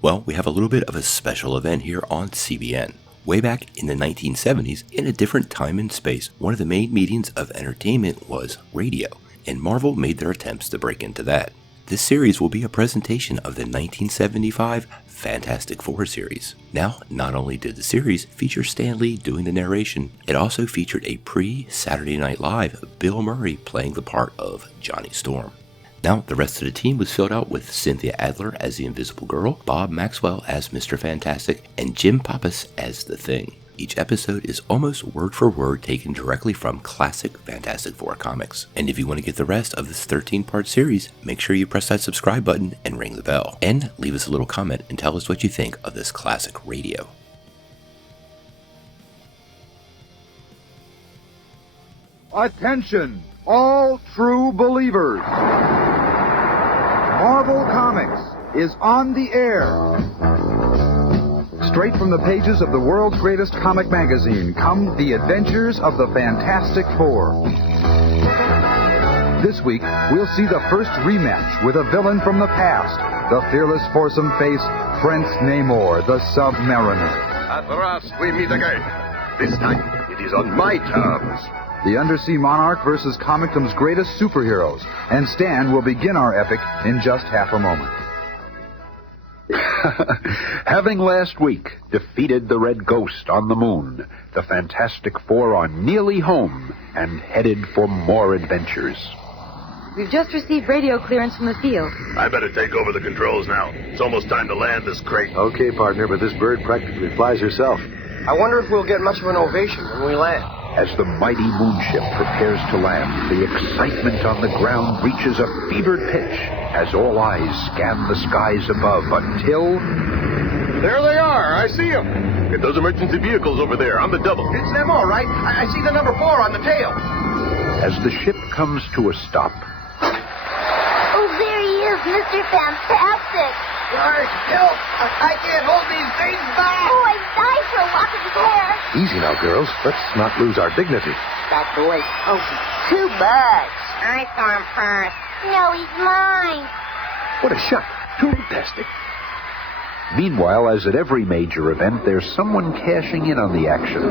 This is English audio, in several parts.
Well, we have a little bit of a special event here on CBN. Way back in the 1970s, in a different time and space, one of the main mediums of entertainment was radio, and Marvel made their attempts to break into that. This series will be a presentation of the 1975 Fantastic Four series. Now, not only did the series feature Stan Lee doing the narration, it also featured a pre-Saturday Night Live Bill Murray playing the part of Johnny Storm. Now, the rest of the team was filled out with Cynthia Adler as the Invisible Girl, Bob Maxwell as Mr. Fantastic, and Jim Pappas as the Thing. Each episode is almost word for word taken directly from classic Fantastic Four comics. And if you want to get the rest of this 13-part series, make sure you press that subscribe button and ring the bell. And leave us a little comment and tell us what you think of this classic radio. Attention, all true believers. Marvel Comics is on the air. Straight from the pages of the world's greatest comic magazine come the adventures of the Fantastic Four. This week, we'll see the first rematch with a villain from the past, the fearless foursome face, Prince Namor, the Submariner. At last, we meet again. This time, it is on my terms. The Undersea Monarch versus Comicdom's greatest superheroes, and Stan will begin our epic in just half a moment. Having last week defeated the Red Ghost on the moon, the Fantastic Four are nearly home and headed for more adventures. We've just received radio clearance from the field. I better take over the controls now. It's almost time to land this crate. Okay, partner, but this bird practically flies herself. I wonder if we'll get much of an ovation when we land. As the mighty moonship prepares to land, the excitement on the ground reaches a fevered pitch as all eyes scan the skies above until... There they are. I see them. Get those emergency vehicles over there on the double. It's them all right. I see the number 4 on the tail. As the ship comes to a stop... Oh, there he is, Mr. Fantastic. George, help! I can't hold these things back. Oh, I'd die for a lock of his hair. Easy now, girls. Let's not lose our dignity. That boy, too much. I saw him first. No, he's mine. What a shot. Fantastic. Meanwhile, as at every major event, there's someone cashing in on the action.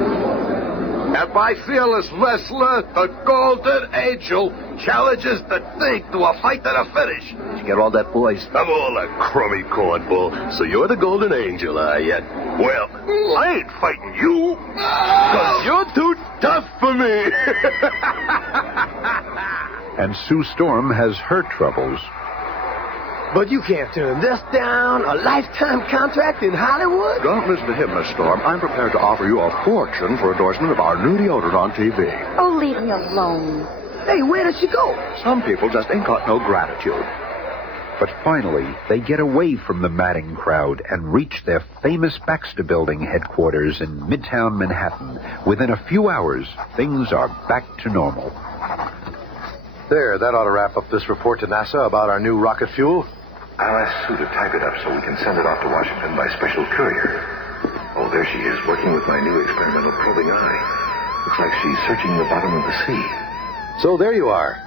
And my fearless wrestler, the Golden Angel, challenges the Thing to a fight to the finish. Did you get all that, boys? I'm all a crummy cornball, so you're the Golden Angel, are you? Well, I ain't fighting you, because you're too tough for me. And Sue Storm has her troubles. But you can't turn this down. A lifetime contract in Hollywood? Don't listen to him, Miss Storm. I'm prepared to offer you a fortune for endorsement of our new deodorant on TV. Oh, leave me alone. Hey, where did she go? Some people just ain't got no gratitude. But finally, they get away from the madding crowd and reach their famous Baxter Building headquarters in Midtown Manhattan. Within a few hours, things are back to normal. There, that ought to wrap up this report to NASA about our new rocket fuel. I'll ask Sue to type it up so we can send it off to Washington by special courier. Oh, there she is, working with my new experimental probing eye. Looks like she's searching the bottom of the sea. So there you are.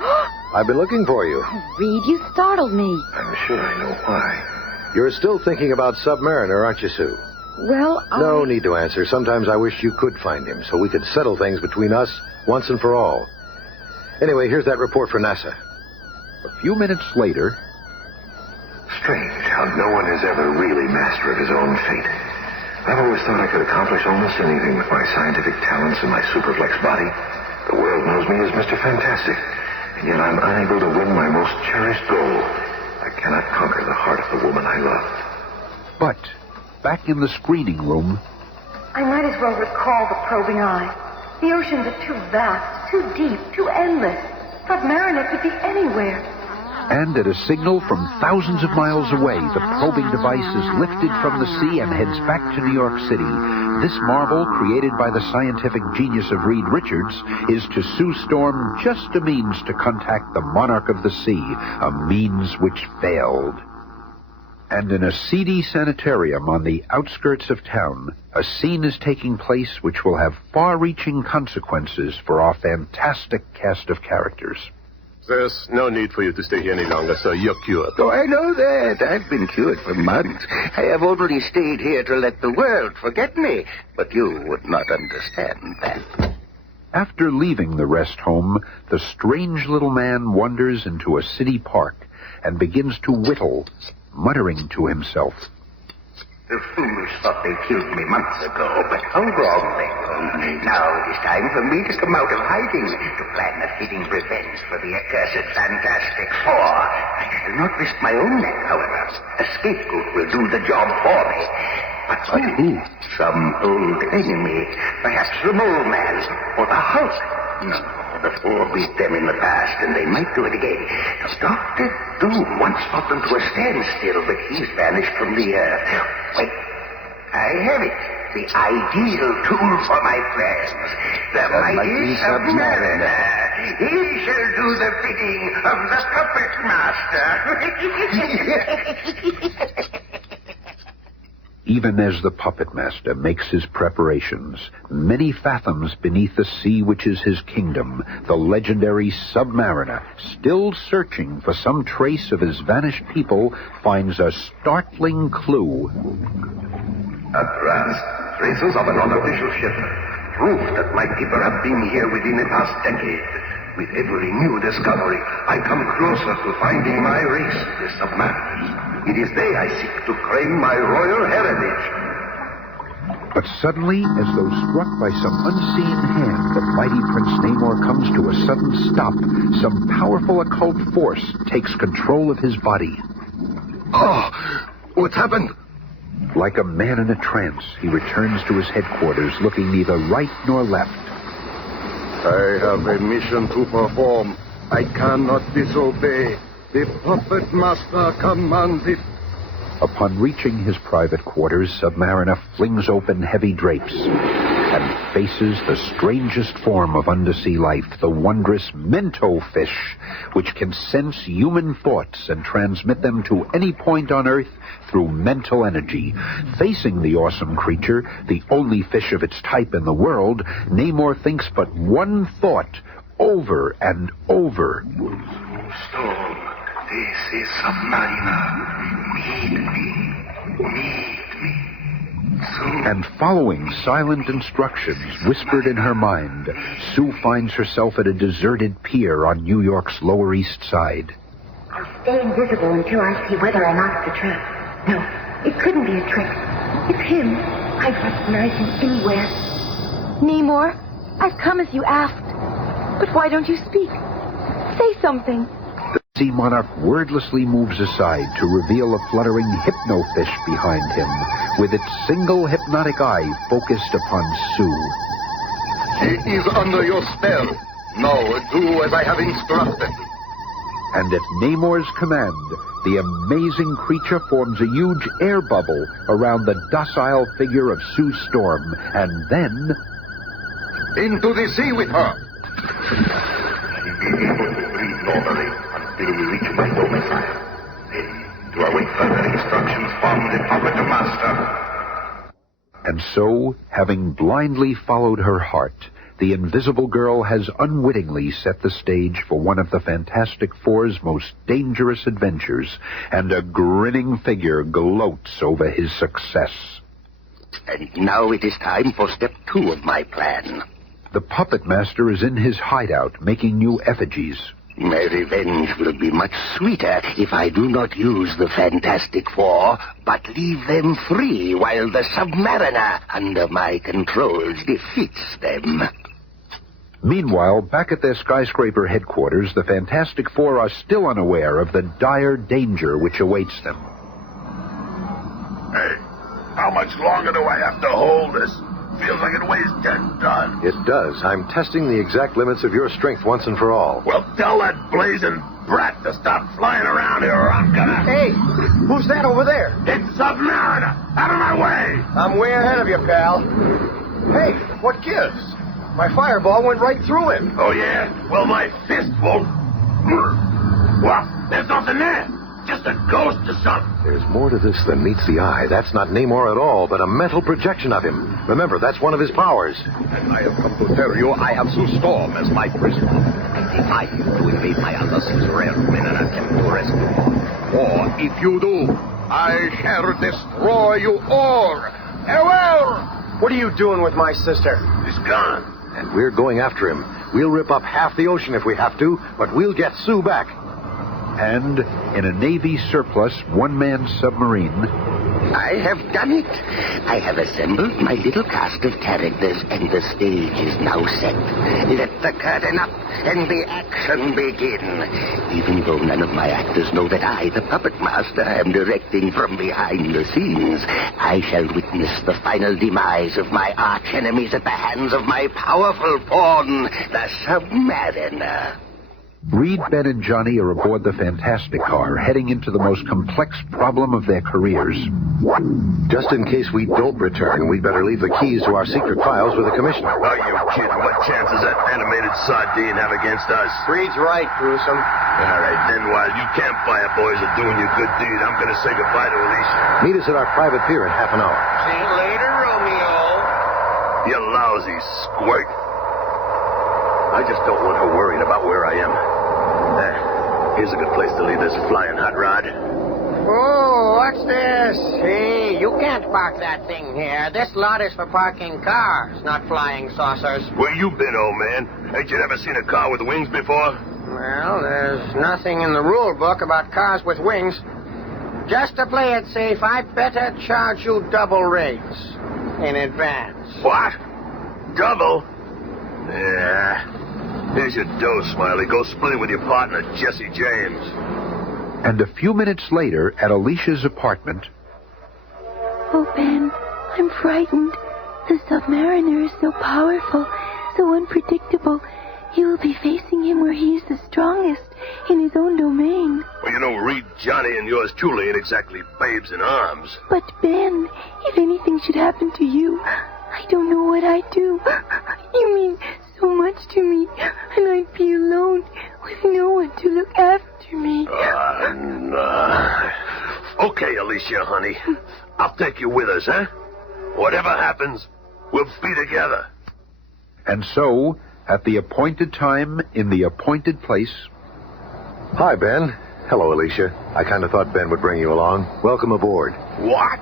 I've been looking for you. Reed, you startled me. I'm sure I know why. You're still thinking about Submariner, aren't you, Sue? Well, No need to answer. Sometimes I wish you could find him so we could settle things between us once and for all. Anyway, here's that report for NASA. A few minutes later... Strange how no one is ever really master of his own fate. I've always thought I could accomplish almost anything with my scientific talents and my superflex body. The world knows me as Mr. Fantastic, and yet I'm unable to win my most cherished goal. I cannot conquer the heart of the woman I love. But, back in the screening room... I might as well recall the probing eye. The oceans are too vast, too deep, too endless. Submariner could be anywhere. And at a signal from thousands of miles away, the probing device is lifted from the sea and heads back to New York City. This marvel, created by the scientific genius of Reed Richards, is to Sue Storm just a means to contact the monarch of the sea, a means which failed. And in a seedy sanitarium on the outskirts of town, a scene is taking place which will have far-reaching consequences for our fantastic cast of characters. There's no need for you to stay here any longer, sir. You're cured. Oh, I know that. I've been cured for months. I have only stayed here to let the world forget me. But you would not understand that. After leaving the rest home, the strange little man wanders into a city park and begins to whittle, muttering to himself. The fools thought they killed me months ago, but how wrong they were. Now it is time for me to come out of hiding, to plan a fitting revenge for the accursed Fantastic Four. I shall not risk my own neck, however. A scapegoat will do the job for me. But who? Some old enemy. Perhaps the Mole Man or the Hulk. No, the Four beat them in the past, and they might do it again. Dr. Doom once brought them to a standstill, but he's vanished from the earth. Wait, I have it. The ideal tool for my plans. The mighty Submariner. He shall do the bidding of the Puppet Master. Even as the puppet master makes his preparations, many fathoms beneath the sea which is his kingdom, the legendary Submariner, still searching for some trace of his vanished people, finds a startling clue. At last, traces of an unofficial ship. Proof that my people have been here within the past decade. With every new discovery, I come closer to finding my race, the Submariners. It is they I seek to claim my royal heritage. But suddenly, as though struck by some unseen hand, the mighty Prince Namor comes to a sudden stop. Some powerful occult force takes control of his body. Oh, what's happened? Like a man in a trance, he returns to his headquarters, looking neither right nor left. I have a mission to perform. I cannot disobey. The Puppet Master commands it. Upon reaching his private quarters, Submariner flings open heavy drapes and faces the strangest form of undersea life, the wondrous Mento fish, which can sense human thoughts and transmit them to any point on Earth through mental energy. Facing the awesome creature, the only fish of its type in the world, Namor thinks but one thought over and over. Storm, this is Submariner. Meet me. Soon. And following silent instructions whispered in her mind, Sue finds herself at a deserted pier on New York's Lower East Side. I'll stay invisible until I see whether or not it's a trap. No, it couldn't be a trick. It's him. I'd recognize him anywhere. Namor, I've come as you asked. But why don't you speak? Say something. The sea monarch wordlessly moves aside to reveal a fluttering hypnofish behind him, with its single hypnotic eye focused upon Sue. He is under your spell. Now do as I have instructed. And at Namor's command, the amazing creature forms a huge air bubble around the docile figure of Sue Storm, and then... Into the sea with her! Breathe normally until we reach my domicile. Then, to await further instructions from the Puppet Master. And so, having blindly followed her heart, the Invisible Girl has unwittingly set the stage for one of the Fantastic Four's most dangerous adventures, and a grinning figure gloats over his success. And now it is time for step 2 of my plan. The Puppet Master is in his hideout making new effigies. My revenge will be much sweeter if I do not use the Fantastic Four, but leave them free while the Submariner, under my control, defeats them. Meanwhile, back at their skyscraper headquarters, the Fantastic Four are still unaware of the dire danger which awaits them. Hey, how much longer do I have to hold this? Feels like it weighs 10 tons. It does. I'm testing the exact limits of your strength once and for all. Well, tell that blazing brat to stop flying around here or I'm gonna... Hey, who's that over there? It's Submariner! Out of my way! I'm way ahead of you, pal. Hey, what gives? My fireball went right through him. Oh, yeah? Well, my fist won't... What? There's nothing there. just a ghost or something. There's more to this than meets the eye. That's not Namor at all, but a mental projection of him. Remember, that's one of his powers. And I have come to tell you I have Sue Storm as my prisoner. I defy you to invade my Atlas's realm in an attempt to rescue her. Or, if you do, I shall destroy you all. Farewell! What are you doing with my sister? He's gone. And we're going after him. We'll rip up half the ocean if we have to, but we'll get Sue back. And in a Navy surplus one-man submarine... I have done it. I have assembled my little cast of characters, and the stage is now set. Let the curtain up and the action begin. Even though none of my actors know that I, the puppet master, am directing from behind the scenes, I shall witness the final demise of my arch-enemies at the hands of my powerful pawn, the Submariner. Reed, Ben, and Johnny are aboard the Fantastic Car, heading into the most complex problem of their careers. Just in case we don't return, we'd better leave the keys to our secret files with the commissioner. Are you kidding? What chance does that animated sardine have against us? Reed's right, Gruesome. All right, then while you campfire boys are doing your good deed, I'm going to say goodbye to Alicia. Meet us at our private pier in half an hour. See you later, Romeo. You lousy squirt. I just don't want her worried about where I am. Here's a good place to leave this flying hot rod. Oh, what's this? Hey, you can't park that thing here. This lot is for parking cars, not flying saucers. Where you been, old man? Ain't you never seen a car with wings before? Well, there's nothing in the rule book about cars with wings. Just to play it safe, I better charge you double rates in advance. What? Double? Yeah. Here's your dough, Smiley. Go split it with your partner, Jesse James. And a few minutes later, at Alicia's apartment... Oh, Ben, I'm frightened. The Submariner is so powerful, so unpredictable. You will be facing him where he is the strongest, in his own domain. Well, you know, Reed, Johnny, and yours truly ain't exactly babes in arms. But, Ben, if anything should happen to you, I don't know what I'd do. You mean so much to me, and I'd be alone with no one to look after me. Okay, Alicia, honey. I'll take you with us, huh? Whatever happens, we'll be together. And so, at the appointed time, in the appointed place... Hi, Ben. Hello, Alicia. I kind of thought Ben would bring you along. Welcome aboard. What?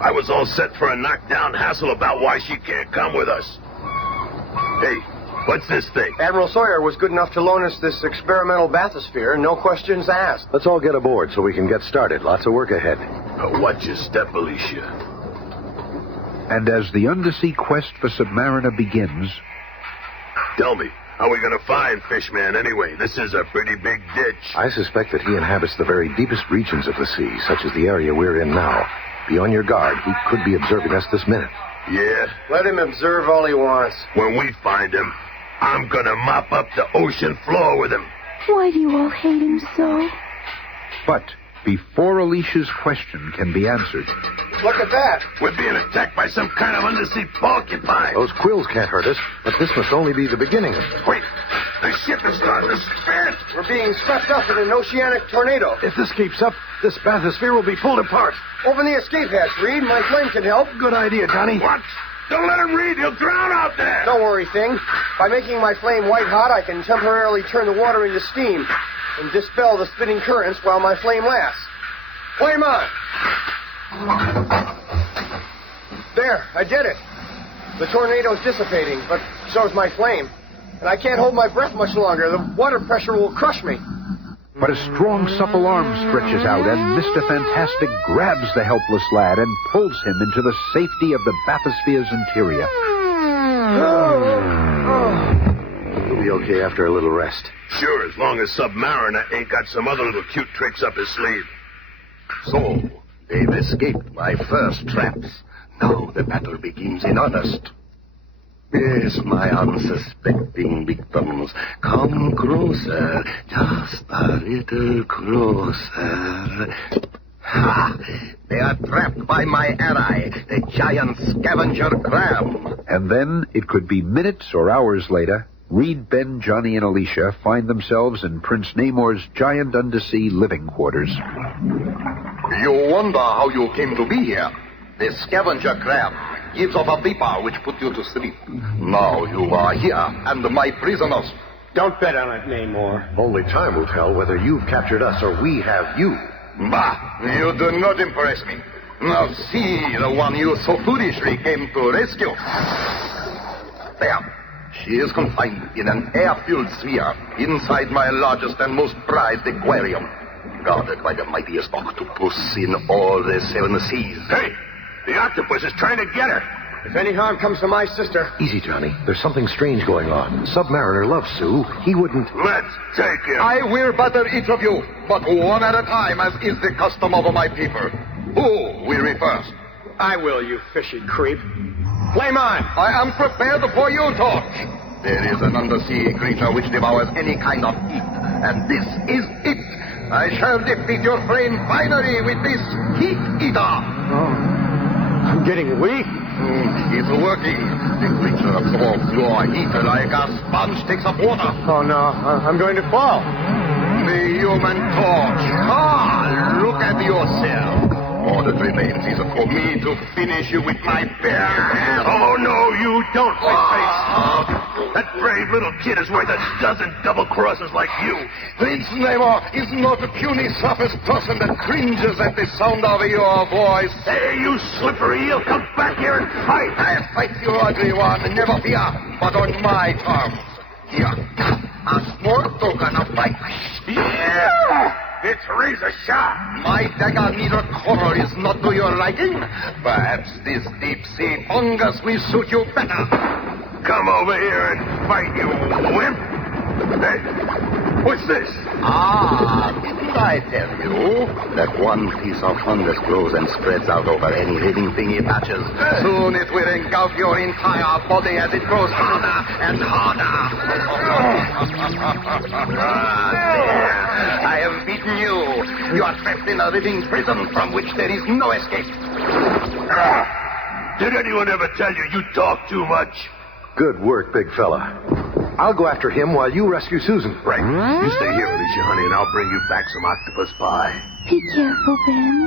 I was all set for a knockdown hassle about why she can't come with us. Hey, what's this thing? Admiral Sawyer was good enough to loan us this experimental bathysphere, no questions asked. Let's all get aboard so we can get started. Lots of work ahead. Watch your step, Alicia. And as the undersea quest for Submariner begins... Tell me, how are we going to find Fishman anyway? This is a pretty big ditch. I suspect that he inhabits the very deepest regions of the sea, such as the area we're in now. Be on your guard. He could be observing us this minute. Yeah? Let him observe all he wants. When we find him, I'm going to mop up the ocean floor with him. Why do you all hate him so? But before Alicia's question can be answered... Look at that. We're being attacked by some kind of undersea porcupine. Those quills can't hurt us, but this must only be the beginning. Wait, the ship is starting to spin. We're being swept up in an oceanic tornado. If this keeps up, this bathysphere will be pulled apart. Open the escape hatch, Reed. My flame can help. Good idea, Johnny. What? Don't let him read. He'll drown out there. Don't worry, Thing. By making my flame white hot, I can temporarily turn the water into steam and dispel the spinning currents while my flame lasts. Flame on. There, I did it. The tornado's dissipating, but so's my flame. And I can't hold my breath much longer. The water pressure will crush me. But a strong, supple arm stretches out, and Mr. Fantastic grabs the helpless lad and pulls him into the safety of the bathysphere's interior. We'll be okay after a little rest. Sure, as long as Submariner ain't got some other little cute tricks up his sleeve. So, they've escaped my first traps. Now the battle begins in earnest. Yes, my unsuspecting victims, come closer, just a little closer. Ha! They are trapped by my ally, the giant scavenger crab. And then, it could be minutes or hours later... Reed, Ben, Johnny, and Alicia find themselves in Prince Namor's giant undersea living quarters. You wonder how you came to be here. The scavenger crab gives off a vapor which puts you to sleep. Now you are here and my prisoners. Don't bet on it, Namor. Only time will tell whether you've captured us or we have you. Bah, you do not impress me. Now see the one you so foolishly came to rescue. There. She is confined in an air-filled sphere inside my largest and most prized aquarium, guarded by the mightiest octopus in all the 7 seas. Hey, the octopus is trying to get her. If any harm comes to my sister... Easy, Johnny. There's something strange going on. Submariner loves Sue. He wouldn't... Let's take him. I will battle each of you, but one at a time, as is the custom of my people. Who will be first? I will, you fishy creep. Flame on! I am prepared for your torch. There is an undersea creature which devours any kind of heat, and this is it. I shall defeat your friend finally with this heat eater. Oh, I'm getting weak. It's working. The creature absorbs your heat like a sponge takes up water. Oh, no. I'm going to fall. The human torch. Ah, look at yourself. All that remains is for me to finish you with my bare hands. Oh, no, you don't, my face. That brave little kid is worth a dozen double crosses like you. Prince Namor is not a puny surface person that cringes at the sound of your voice. Hey, you slippery eel, come back here and fight. I'll fight you, ugly one, never fear, but on my terms. Here, a small token of my wish. Yeah! It's razor sharp. My dagger needle coral is not to your liking. Perhaps this deep-sea fungus will suit you better. Come over here and fight, you wimp. Hey, what's this? Ah, didn't I tell you that one piece of fungus grows and spreads out over any living thing it touches? Soon it will engulf your entire body as it grows harder and harder. There. I have beaten you. You are trapped in a living prison from which there is no escape. Did anyone ever tell you you talk too much? Good work, big fella. I'll go after him while you rescue Susan. Right. You stay here, Alicia, honey, and I'll bring you back some octopus pie. Be careful, Ben.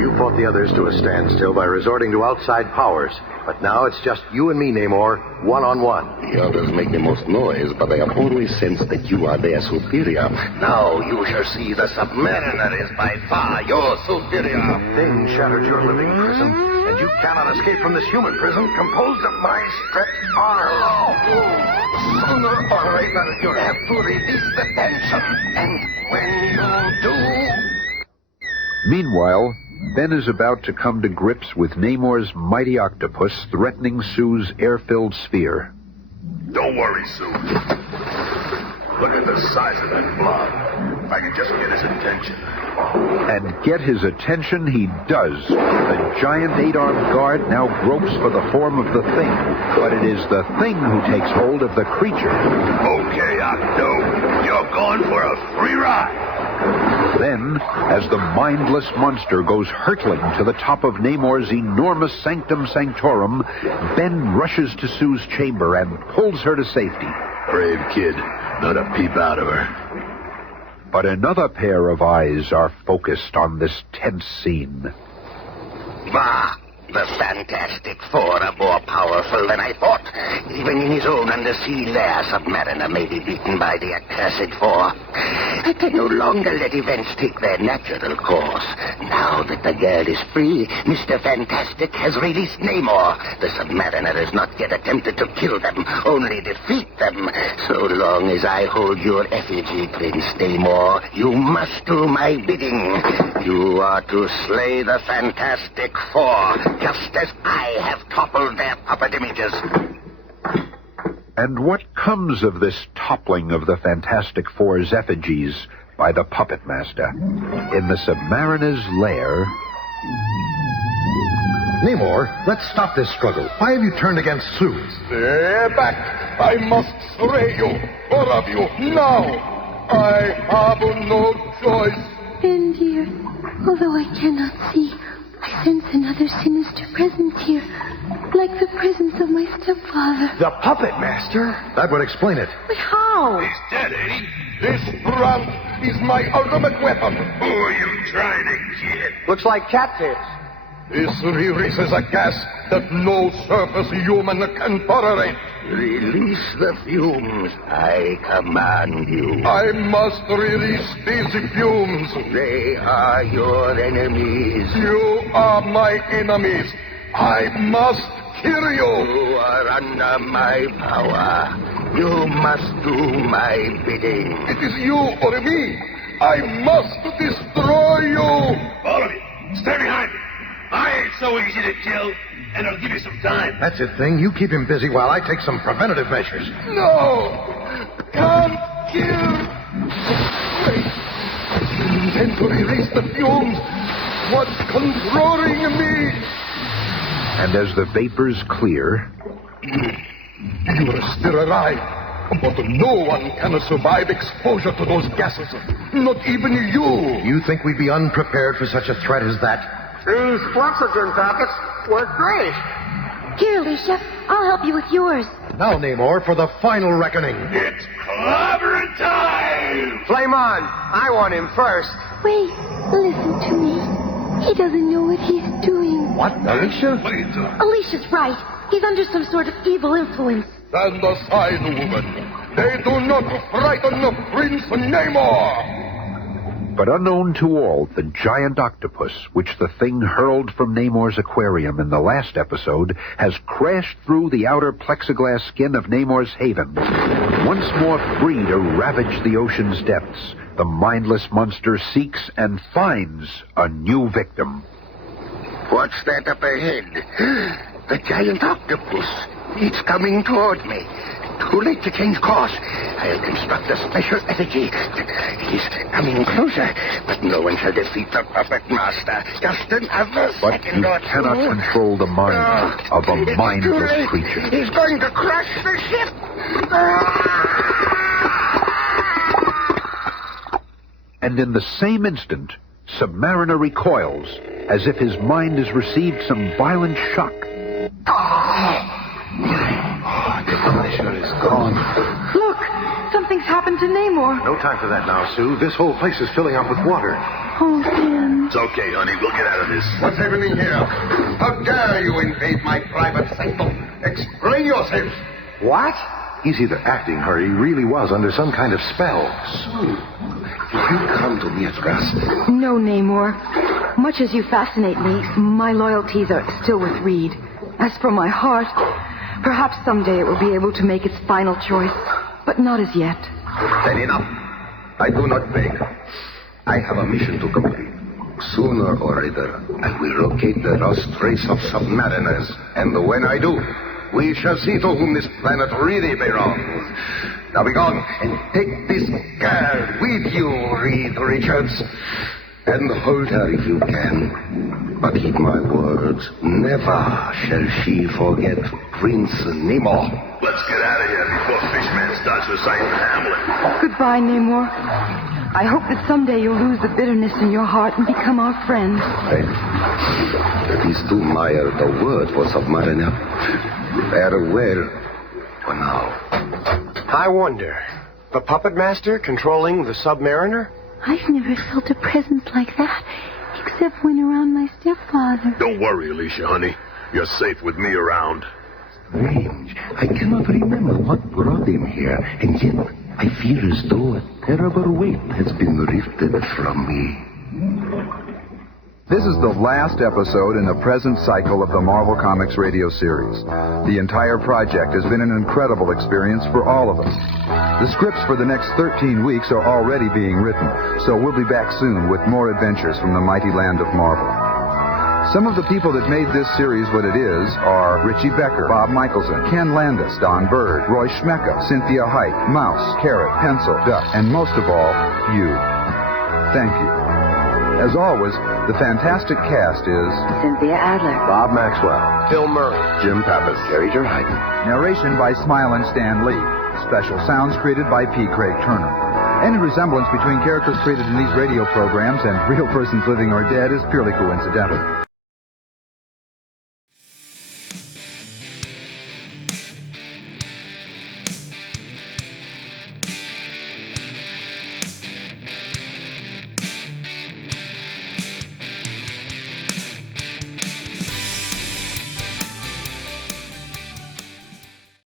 You fought the others to a standstill by resorting to outside powers. But now it's just you and me, Namor, one-on-one. The others make the most noise, but I have always sensed that you are their superior. Now you shall see the Submariner is by far your superior. Thing shattered your living prison, and you cannot escape from this human prison composed of my stretched arms. Sooner or later, you'll have to release the tension. And when you do... Meanwhile, Ben is about to come to grips with Namor's mighty octopus threatening Sue's air-filled sphere. Don't worry, Sue. Look at the size of that blob. If I can just get his attention. And get his attention he does. The giant 8-armed guard now gropes for the form of the Thing, but it is the Thing who takes hold of the creature. Okay, Octo. You're going for a free ride. Then, as the mindless monster goes hurtling to the top of Namor's enormous sanctum sanctorum, Ben rushes to Sue's chamber and pulls her to safety. Brave kid. Not a peep out of her. But another pair of eyes are focused on this tense scene. Bah! The Fantastic Four are more powerful than I thought. Even in his own undersea lair, Submariner may be beaten by the accursed Four. I can no longer let events take their natural course. Now that the girl is free, Mr. Fantastic has released Namor. The Submariner has not yet attempted to kill them, only defeat them. So long as I hold your effigy, Prince Namor, you must do my bidding. You are to slay the Fantastic Four, just as I have toppled their puppet images. And what comes of this toppling of the Fantastic Four's effigies by the Puppet Master? In the Submariner's lair... Namor, let's stop this struggle. Why have you turned against Sue? Stay back. I must slay you. All of you. Now. I have no choice. Ben, dear, although I cannot see, I sense another sinister presence here. like the presence of my stepfather. The puppet master? That would explain it. But how? He's dead, ain't he? This brand is my ultimate weapon. Who are you trying to get? Looks like cattails. This releases a gas that no surface human can tolerate. Release the fumes. I command you. I must release these fumes. They are your enemies. You are my enemies. I must kill you. You are under my power. You must do my bidding. It is you or me. I must destroy you. All of you, stay behind me. I ain't so easy to kill, and I'll give you some time. That's it, Thing. You keep him busy while I take some preventative measures. No! Can't kill! Wait. I intend to release the fumes. What's controlling me? And as the vapors clear... You are still alive. But no one can survive exposure to those gases. Not even you. You think we'd be unprepared for such a threat as that? These oxygen packets work great. Here, Alicia, I'll help you with yours. Now, Namor, for the final reckoning. It's clobbering time! Flame on. I want him first. Wait, listen to me. He doesn't know what he's doing. What, Alicia? What are you doing? Alicia's right. He's under some sort of evil influence. Stand aside, woman. They do not frighten Prince Namor. But unknown to all, the giant octopus, which the Thing hurled from Namor's aquarium in the last episode, has crashed through the outer plexiglass skin of Namor's haven. Once more free to ravage the ocean's depths, the mindless monster seeks and finds a new victim. What's that up ahead? The giant octopus. It's coming toward me. Too late to change course. I'll construct a special effigy. It is coming closer, but no one shall defeat the puppet master. Just another But second you or cannot two. control the mind of a It's too mindless late. creature. He's going to crush the ship. And in the same instant, Submariner recoils, as if his mind has received some violent shock. The Punisher is gone. Look, something's happened to Namor. No time for that now, Sue. This whole place is filling up with water. Oh, Ben. It's okay, honey. We'll get out of this. What's happening here? How dare you invade my private sanctum? Explain yourself. What? He's either acting or he really was under some kind of spell. Sue, if you come to me at last. No, Namor. Much as you fascinate me, my loyalties are still with Reed. As for my heart, perhaps someday it will be able to make its final choice, but not as yet. Then enough. I do not beg. I have a mission to complete. Sooner or later, I will locate the lost race of submariners. And when I do, we shall see to whom this planet really belongs. Now be gone and take this girl with you, Reed Richards. And hold her if you can. But heed my words. Never shall she forget Prince Namor. Let's get out of here before Fishman starts reciting Hamlet. Goodbye, Namor. I hope that someday you'll lose the bitterness in your heart and become our friend. That is too mild a word for Submariner. Farewell for now. I wonder, the puppet master controlling the Submariner? I've never felt a presence like that, except when around my stepfather. Don't worry, Alicia, honey. You're safe with me around. Strange. I cannot remember what brought him here, and yet I feel as though a terrible weight has been lifted from me. This is the last episode in the present cycle of the Marvel Comics radio series. The entire project has been an incredible experience for all of us. The scripts for the next 13 weeks are already being written, so we'll be back soon with more adventures from the mighty land of Marvel. Some of the people that made this series what it is are Richie Becker, Bob Michelson, Ken Landis, Don Bird, Roy Schmecka, Cynthia Hite, Mouse, Carrot, Pencil, Duck, and most of all, you. Thank you. As always, the fantastic cast is Cynthia Adler, Bob Maxwell, Bill Murray, Jim Pappas, Gary Gerheiden. narration by Smile and Stan Lee. Special sounds created by P. Craig Turner. Any resemblance between characters created in these radio programs and real persons living or dead is purely coincidental.